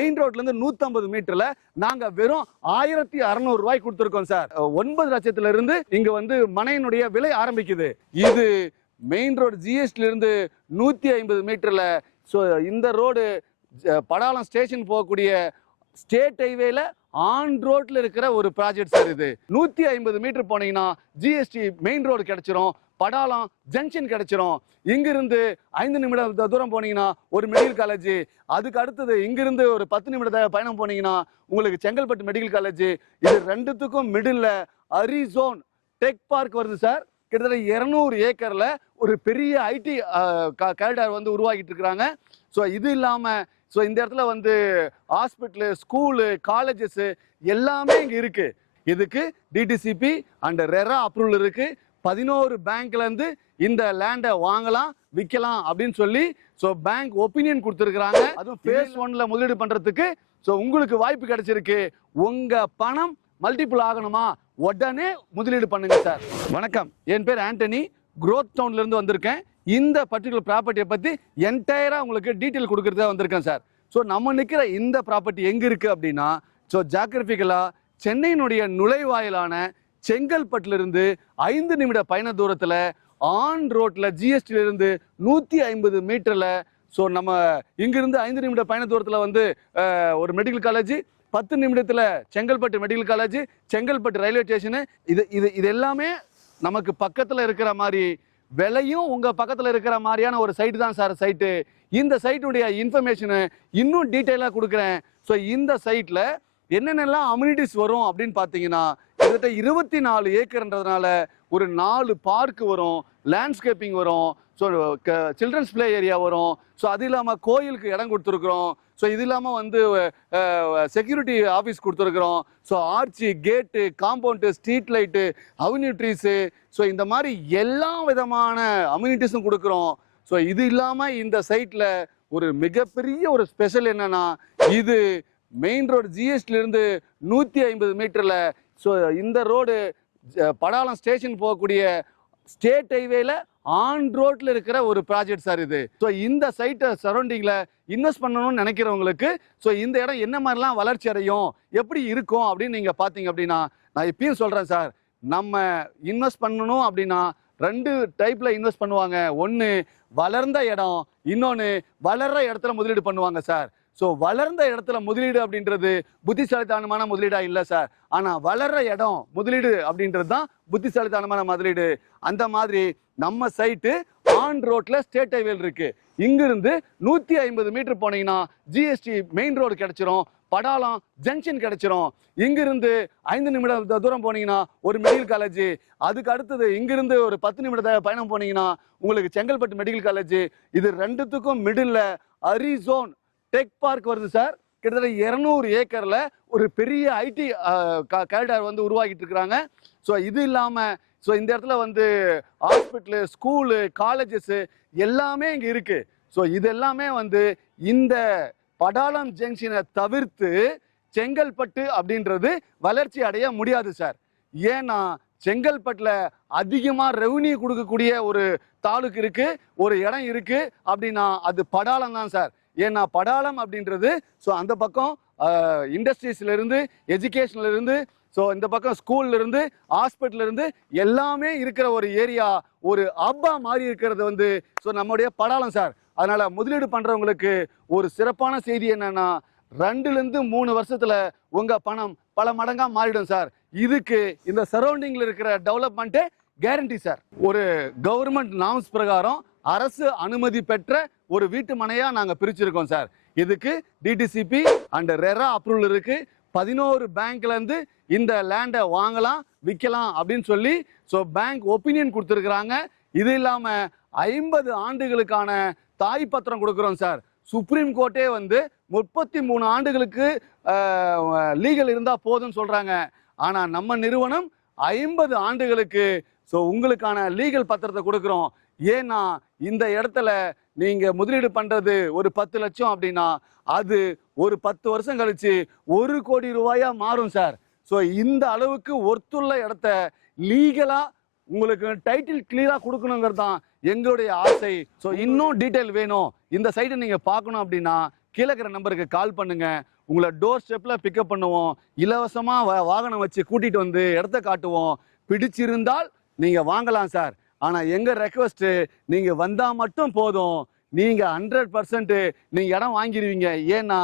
Main ரோட்ல இருந்து 150 மீட்டர்ல நாங்க வெறும் ஆயிரத்தி அறுநூறு ரூபாய் கொடுத்துருக்கோம் சார் ஒன்பது லட்சத்துல இருந்து இங்க வந்து மனையினுடைய விலை ஆரம்பிக்குது. இது மெயின் ரோடு ஜிஎஸ்டில இருந்து நூத்தி ஐம்பது மீட்டர்ல ஸோ இந்த ரோடு படாலம் ஸ்டேஷன் போகக்கூடிய ஸ்டேட் ஹைவேல ஆன் ரோட்ல இருக்கிற ஒரு ப்ராஜெக்ட் சார் இது. நூத்தி ஐம்பது மீட்டர் போனீங்கன்னா ஜிஎஸ்டி மெயின் ரோடு கிடைச்சிரும். படாலம் ஜங்ஷன் கிடைச்சிரும். இங்கிருந்து ஐந்து நிமிடம் தூரம் போனீங்கன்னா ஒரு மெடிக்கல் காலேஜ் அதுக்கு அடுத்தது இங்கிருந்து ஒரு பத்து நிமிட பயணம் போனீங்கன்னா உங்களுக்கு செங்கல்பட்டு மெடிக்கல் காலேஜ் இது ரெண்டுத்துக்கும் மிடில் அரிசோன் டெக் பார்க் வருது சார் கிட்டத்தட்ட இருநூறு ஏக்கரில் ஒரு பெரிய ஐடி கேரிடார் வந்து உருவாக்கிட்டு இருக்கிறாங்க. ஸோ இது இல்லாமல் ஸோ இந்த இடத்துல வந்து ஹாஸ்பிட்டலு ஸ்கூலு காலேஜஸ்ஸு எல்லாமே இங்கே இருக்குது இதுக்கு டிடிசிபி அண்ட் ரெரா அப்ரூவல் இருக்குது பதினோரு பேங்க்ல இருந்து இந்த லேண்டை வாங்கலாம் விற்கலாம் அப்படின்னு சொல்லி ஸோ பேங்க் ஒப்பீனியன் கொடுத்துருக்குறாங்க. அதுவும் ஃபேஸ் ஒன்ல முதலீடு பண்றதுக்கு. ஸோ உங்களுக்கு வாய்ப்பு கிடைச்சிருக்கு. உங்க பணம் மல்டிபிள் ஆகணுமா? உடனே முதலீடு பண்ணுங்க சார் வணக்கம். என் பேர் ஆண்டனி. growth டவுன்ல இருந்து வந்திருக்கேன். இந்த பர்டிகுலர் ப்ராப்பர்ட்டியை பத்தி என்டையரா உங்களுக்கு டீட்டெயில் கொடுக்கறதா வந்திருக்கேன் சார் ஸோ நம்ம நிற்கிற இந்த ப்ராப்பர்ட்டி எங்க இருக்கு அப்படின்னா ஸோ ஜாகிரபிக்கலா சென்னையினுடைய நுழைவாயிலான செங்கல்பட்டிலிருந்து ஐந்து நிமிட பயண தூரத்தில் ஆன் ரோட்டில் ஜிஎஸ்டியிலிருந்து நூற்றி ஐம்பது மீட்டரில். ஸோ நம்ம இங்கிருந்து ஐந்து நிமிட பயண தூரத்தில் வந்து ஒரு மெடிக்கல் காலேஜ் பத்து நிமிடத்தில் Chengalpattu medical college Chengalpattu railway station இது இது இது எல்லாமே நமக்கு பக்கத்தில் இருக்கிற மாதிரி விலையும் உங்கள் பக்கத்தில் இருக்கிற மாதிரியான ஒரு சைட்டு தான் சார் சைட்டு இந்த சைட்டுடைய இன்ஃபர்மேஷனு இன்னும் டீட்டெயிலாக கொடுக்குறேன். ஸோ இந்த சைட்டில் என்னென்னலாம் அம்யூனிட்டிஸ் வரும் அப்படின்னு பார்த்தீங்கன்னா கிட்டத்தட்ட இருபத்தி நாலு ஏக்கர்ன்றதுனால ஒரு நாலு பார்க் வரும் லேண்ட்ஸ்கேப்பிங் வரும் ஸோ சில்ட்ரன்ஸ் ப்ளே ஏரியா வரும். ஸோ அது இல்லாமல் கோயிலுக்கு இடம் கொடுத்துருக்குறோம். ஸோ இது இல்லாமல் வந்து செக்யூரிட்டி ஆஃபீஸ் கொடுத்துருக்குறோம். So arch gate compound street light amenities so இந்த மாதிரி எல்லா விதமான அம்யூனிட்டிஸும் கொடுக்குறோம். ஸோ இது இல்லாமல் இந்த சைட்டில் ஒரு மிகப்பெரிய ஒரு ஸ்பெஷல் என்னன்னா இது மெயின் ரோடு ஜிஎஸ்டிலேருந்து நூற்றி ஐம்பது மீட்டரில் ஸோ இந்த ரோடு படாலம் ஸ்டேஷன் போகக்கூடிய ஸ்டேட் ஹைவேல ஆன் ரோட்ல இருக்கிற ஒரு ப்ராஜெக்ட் சார் இது. ஸோ இந்த சைட்டை சரௌண்டிங்கில் இன்வெஸ்ட் பண்ணணும்னு நினைக்கிறவங்களுக்கு ஸோ இந்த இடம் என்ன மாதிரிலாம் வளர்ச்சி அடையும் எப்படி இருக்கும் அப்படின்னு நீங்கள் பார்த்தீங்க அப்படின்னா நான் இப்பயும் சொல்கிறேன் சார் நம்ம இன்வெஸ்ட் பண்ணணும் அப்படின்னா ரெண்டு டைப்பில் இன்வெஸ்ட் பண்ணுவாங்க. ஒன்று வளர்ந்த இடம் இன்னொன்று வளர்ற இடத்துல முதலீடு பண்ணுவாங்க சார் ஸோ வளர்ந்த இடத்துல முதலீடு அப்படின்றது புத்திசாலித்தனமான முதலீடா இல்லை சார் ஆனால் வளர்ற இடம் முதலீடு அப்படின்றது தான் புத்திசாலித்தனமான முதலீடு. அந்த மாதிரி நம்ம சைட்டு ஆன் ரோட்ல ஸ்டேட் ஹைவேல் இருக்கு. இங்கிருந்து நூத்தி ஐம்பது மீட்டர் போனீங்கன்னா ஜிஎஸ்டி மெயின் ரோடு கிடைச்சிரும். படாலம் ஜங்ஷன் கிடைச்சிரும். இங்கிருந்து ஐந்து நிமிடம் தூரம் போனீங்கன்னா ஒரு மெடிக்கல் காலேஜ் அதுக்கு அடுத்தது இங்கிருந்து ஒரு பத்து நிமிட பயணம் போனீங்கன்னா உங்களுக்கு செங்கல்பட்டு மெடிக்கல் காலேஜ் இது ரெண்டுத்துக்கும் மிடில் அரிசோன் டெக் பார்க் வருது சார் கிட்டத்தட்ட இருநூறு ஏக்கர்ல ஒரு பெரிய ஐடி கேரிடார் வந்து உருவாக்கிட்டு இருக்கிறாங்க ஸோ இது இல்லாம ஸோ இந்த இடத்துல வந்து ஹாஸ்பிட்டலு ஸ்கூலு காலேஜஸ் எல்லாமே இங்கே இருக்கு. ஸோ இது எல்லாமே வந்து இந்த படாலம் ஜங்ஷனை தவிர்த்து செங்கல்பட்டு அப்படின்றது வளர்ச்சி அடைய முடியாது சார் ஏன்னா செங்கல்பட்டில் அதிகமாக ரெவன்யூ கொடுக்கக்கூடிய ஒரு தாலுக்கு இருக்குது ஒரு இடம் இருக்குது அப்படின்னா அது படாலம் தான் சார் ஏன்னா படாலம் அப்படின்றது ஸோ அந்த பக்கம் இண்டஸ்ட்ரீஸ்லேருந்து எஜுகேஷன்லேருந்து ஸோ இந்த பக்கம் ஸ்கூல்ல இருந்து எல்லாமே இருக்கிற ஒரு ஏரியா ஒரு அப்பா மாறி இருக்கிறது வந்து ஸோ நம்முடைய படாலம் சார். அதனால் முதலீடு பண்ணுறவங்களுக்கு ஒரு சிறப்பான செய்தி என்னென்னா ரெண்டுலேருந்து மூணு வருஷத்தில் உங்கள் பணம் பல மடங்காக மாறிடும் சார். இதுக்கு இந்த சரௌண்டிங்கில் இருக்கிற டெவலப்மெண்ட்டே கேரண்டி சார். ஒரு கவர்மெண்ட் நாம்ஸ் பிரகாரம் அரசு அனுமதி பெற்ற ஒரு வீட்டு மனையாக நாங்கள் பிரிச்சிருக்கோம் சார். இதுக்கு டிடிசிபி அண்ட் ரெரா அப்ரூவல் இருக்கு. பதினோரு பேங்க்லேருந்து இந்த லேண்டை வாங்கலாம் விற்கலாம் அப்படின்னு சொல்லி ஸோ பேங்க் ஒப்பீனியன் கொடுத்துருக்குறாங்க. இது இல்லாமல் ஐம்பது ஆண்டுகளுக்கான தாய் பத்திரம் கொடுக்குறோம் சார். சுப்ரீம் கோர்ட்டே வந்து முப்பத்தி மூணு ஆண்டுகளுக்கு லீகல் இருந்தால் போதும்னு சொல்கிறாங்க ஆனால் நம்ம நிறுவனம் ஐம்பது ஆண்டுகளுக்கு ஸோ உங்களுக்கான லீகல் பத்திரத்தை கொடுக்குறோம். ஏன்னா இந்த இடத்துல நீங்க முதலீடு பண்றது ஒரு பத்து லட்சம் அப்படின்னா அது ஒரு பத்து வருஷம் கழிச்சு ஒரு கோடி ரூபாயா மாறும் சார். ஸோ இந்த அளவுக்கு ஒர்த்துள்ள இடத்த லீகலா உங்களுக்கு டைட்டில் கிளியரா கொடுக்கணுங்கிறது தான் எங்களுடைய ஆசை. ஸோ இன்னும் டீட்டெயில் வேணும். இந்த சைட்டை நீங்க பார்க்கணும் அப்படின்னா கீழே இருக்கிற நம்பருக்கு கால் பண்ணுங்க. உங்களை டோர் ஸ்டெப்ல பிக்கப் பண்ணுவோம். இலவசமா வாகனம் வச்சு கூட்டிட்டு வந்து இடத்த காட்டுவோம். பிடிச்சிருந்தால் நீங்க வாங்கலாம் சார். ஆனால் எங்கள் ரெக்வஸ்ட்டு நீங்கள் வந்தால் மட்டும் போதும். நீங்கள் ஹண்ட்ரட் பர்சன்ட்டு நீங்கள் இடம் வாங்கிடுவீங்க ஏன்னா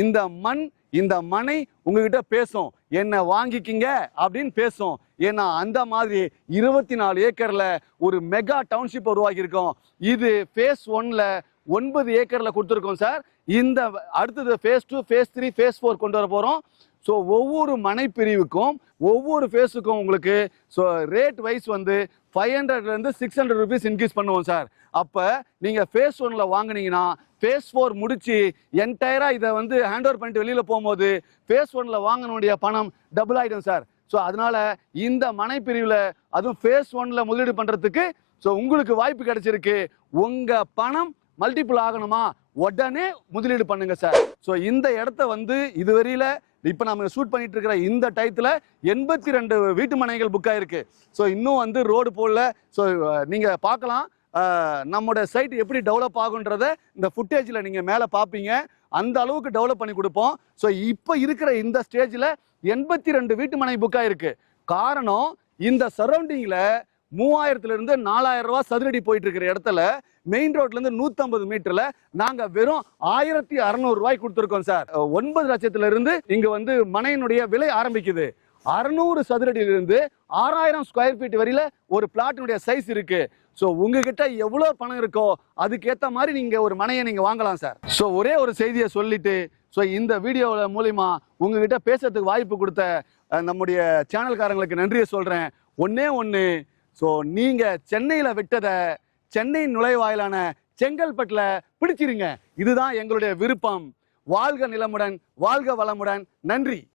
இந்த மண் இந்த மனை உங்ககிட்ட பேசும். என்ன வாங்கிக்கிங்க அப்படின்னு பேசும். ஏன்னா அந்த மாதிரி இருபத்தி நாலு ஏக்கரில் ஒரு மெகா டவுன்ஷிப் உருவாக்கியிருக்கோம். இது ஃபேஸ் ஒன்ல ஒன்பது ஏக்கரில் கொடுத்துருக்கோம் சார். இந்த அடுத்தது phase two phase three phase four கொண்டு வர போகிறோம் ஸோ ஒவ்வொரு மனை பிரிவுக்கும் ஒவ்வொரு ஃபேஸுக்கும் உங்களுக்கு ஸோ ரேட் வைஸ் வந்து ஃபைவ் ஹண்ட்ரட்லேருந்து சிக்ஸ் ஹண்ட்ரட் ருபீஸ் இன்க்ரீஸ் பண்ணுவோம் சார் அப்போ நீங்கள் ஃபேஸ் ஒனில் வாங்கினீங்கன்னா ஃபேஸ் ஃபோர் முடித்து என்டையராக இதை வந்து ஹேண்ட் ஓவர் பண்ணிட்டு வெளியில் போகும்போது ஃபேஸ் ஒன்ல வாங்கினுடைய பணம் டபுள் ஆகிடும் சார் ஸோ அதனால் இந்த மனைப்பிரிவில் அதுவும் ஃபேஸ் ஒனில் முதலீடு பண்ணுறதுக்கு ஸோ உங்களுக்கு வாய்ப்பு கிடைச்சிருக்கு. உங்கள் பணம் மல்டிபிள் ஆகணுமா? உடனே முதலீடு பண்ணுங்க சார் ஸோ இந்த இடத்த வந்து இதுவரையில இப்போ நம்ம ஷூட் பண்ணிட்டு இருக்கிற இந்த டயத்தில் எண்பத்தி ரெண்டு வீட்டு மனைகள் புக் ஆயிருக்கு. ஸோ இன்னும் வந்து ரோடு போடல. ஸோ நீங்கள் பார்க்கலாம். அஹ், நம்மளோட சைட் எப்படி டெவலப் ஆகுன்றத இந்த ஃபுட்டேஜில் நீங்கள் மேலே பார்ப்பீங்க. அந்த அளவுக்கு டெவலப் பண்ணி கொடுப்போம். ஸோ இப்போ இருக்கிற இந்த ஸ்டேஜில் எண்பத்தி ரெண்டு வீட்டு மனை புக் ஆயிருக்கு. காரணம் இந்த சரௌண்டிங்கில் மூவாயிரத்துலேருந்து நாலாயிரம் ரூபா சதுரடி போயிட்டு இருக்கிற இடத்துல மெயின் ரோட்லேருந்து நூற்றம்பது மீட்டரில் நாங்கள் வெறும் ஆயிரத்தி அறுநூறு கொடுத்துருக்கோம் சார் ஒன்பது லட்சத்துல இருந்து வந்து மனையினுடைய விலை ஆரம்பிக்குது. அறுநூறு சதுரடியிலிருந்து ஆறாயிரம் ஸ்கொயர் ஃபீட் வரையில ஒரு பிளாட்டினுடைய சைஸ் இருக்கு. ஸோ உங்ககிட்ட எவ்வளோ பணம் இருக்கோ அதுக்கேற்ற மாதிரி நீங்கள் ஒரு மனையை நீங்கள் வாங்கலாம் சார் ஸோ ஒரே ஒரு செய்தியை சொல்லிட்டு ஸோ இந்த வீடியோவில் மூலிமா உங்ககிட்ட பேசுறதுக்கு வாய்ப்பு கொடுத்த நம்முடைய சேனல்காரங்களுக்கு நன்றியை சொல்கிறேன் ஒன்னே ஒன்று ஸோ நீங்க சென்னையில விட்டதை சென்னை நுழைவாயிலான செங்கல்பட்டில் பிடிச்சிருங்க. இதுதான் எங்களுடைய விருப்பம். வாழ்க நிலமுடன் வாழ்க வளமுடன். நன்றி.